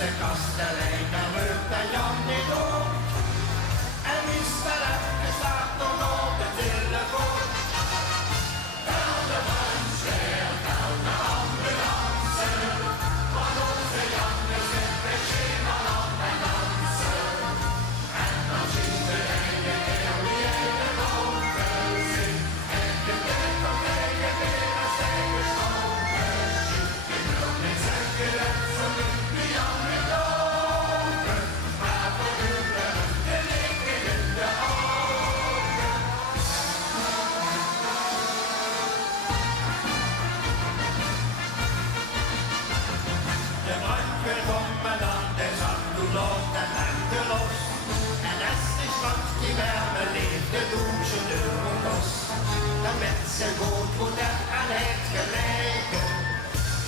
zijn kastelein, dan loopt hij Jan niet op. En is er even staat nog op de telefoon. Bel de brandweer, bel de ambulance, want onze Jan is in het schemerland en dansen. En dan zien we de keer wie hij de boven zit. En je bent op tegen weer een steken schoven. Ik wil niet zeggen dat ze nu Jan weer lopen, maar voor huren de likken in de ogen. De brandweer komt en dan de zakdoek loopt en hangt los. En als is langs die warme liefde doen ze deuren los. Dan met ze goed hoe dat aan het gelegen.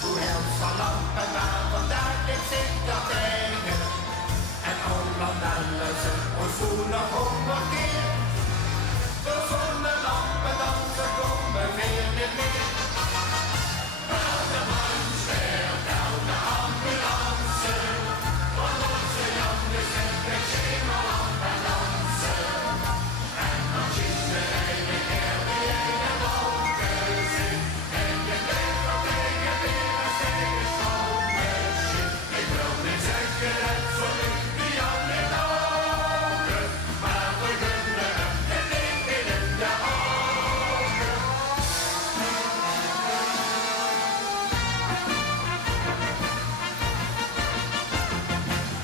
Hoe helft van lampen maar vandaag ik zit dat tegen. En omdat alles ons voelen nog 100 keer. De zonnelampen dansen komen weer niet meer. Bel de brandweer, bel de ambulance, want onze Jan is in het schemerland en dansen. En dan zien we de keer wie hij de boven zit. En je bent op tegen weer een steken schoven shit. Ik wil niet zeggen dat zo nu die Jan niet ogen, maar we gunnen hem het licht in de ogen.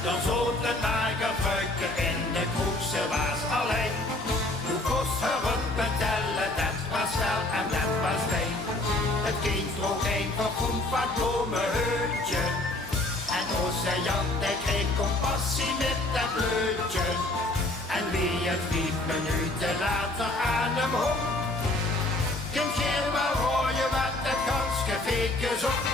Dan zoet het nagelvruiken in de kroeg, ze was alleen. Hoe kost haar op betellen, dat was wel en dat was wijn. Het kind droeg een vergroen van bloemenheutje. En onze Jan, die kreeg compassie met dat bleutje. En wie het 5 minuten later aan hem hong. Kind, geef maar hoor je wat het ganske feekje zocht.